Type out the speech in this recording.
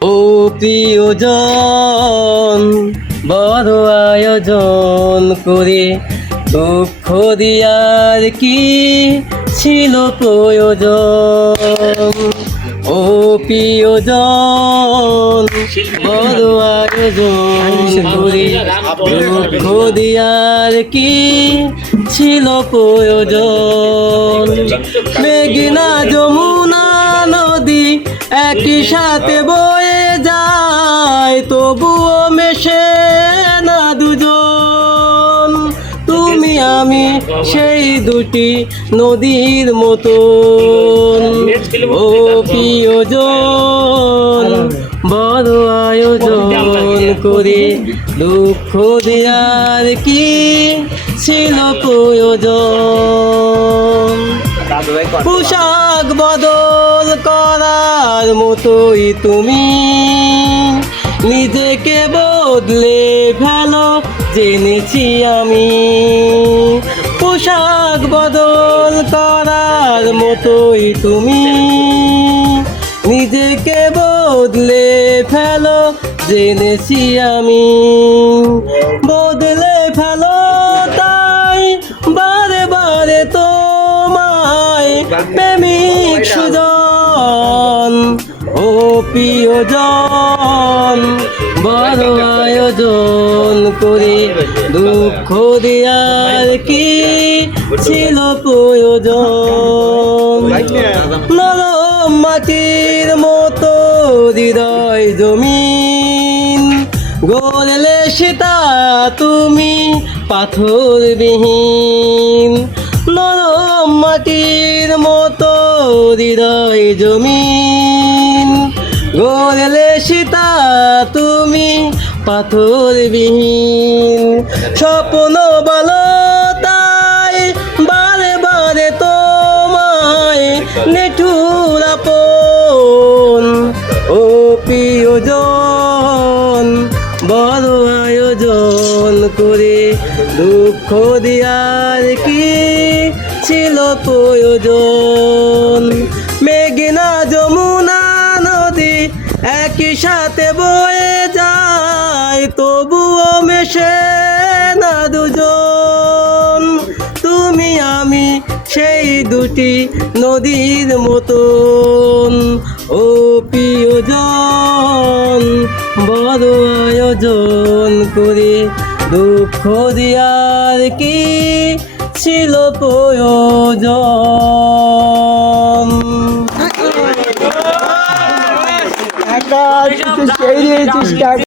ও প্রিয়জন বড় আয়োজন করে দুঃখ দিয়ার কি ছিল প্রয়োজন। ও প্রিয়জন বড় আয়োজন করে দুঃখ দিয়ার কি ছিল প্রয়োজন। মেঘনা যমুনা নদী একই সাথে বয়ে যায়, তবুও মেশে না দুজন। তুমি আমি সেই দুটি নদীর মতন। ও প্রিয়জন বড় আয়োজন করে দুঃখ দেয়ার কি ছিল প্রয়োজন। পোশাক বদল করার মতোই তুমি নিজেকে বদলে ফেলো জেনেছি আমি। পোশাক বদল করার মতোই তুমি নিজেকে বদলে ফেলো জেনেছি আমি। বদলে ফেলো তাই বারে বারে তোমায় প্রেমিক সুজন। ও প্রিয়জন বড় আয়োজন করে দুঃখ দেয়ার কি ছিল প্রয়োজন। নরম মাটির মতো হৃদয় জমিন গড়লে সেটা তুমি পাথরবিহীন। নরম মাটির মতো হৃদয় জমিন গড়লে সেটা তুমি পাথরবিহীন। স্বপ্ন বলো তাই বারে বারে তোমায় নিঠুর আপন। ও প্রিয়জন বড় আয়োজন করে দুঃখ দিয়ার কি ছিল প্রয়োজন। মেঘনা যমুনা নদী একই সাথে বয়ে যায়, তবুও মেশে না দুজন। তুমি আমি সেই দুটি নদীর মতন। ও প্রিয়জন বড় আয়োজন করে দুঃখ দিয়ার কি ছিল প্রয়োজন।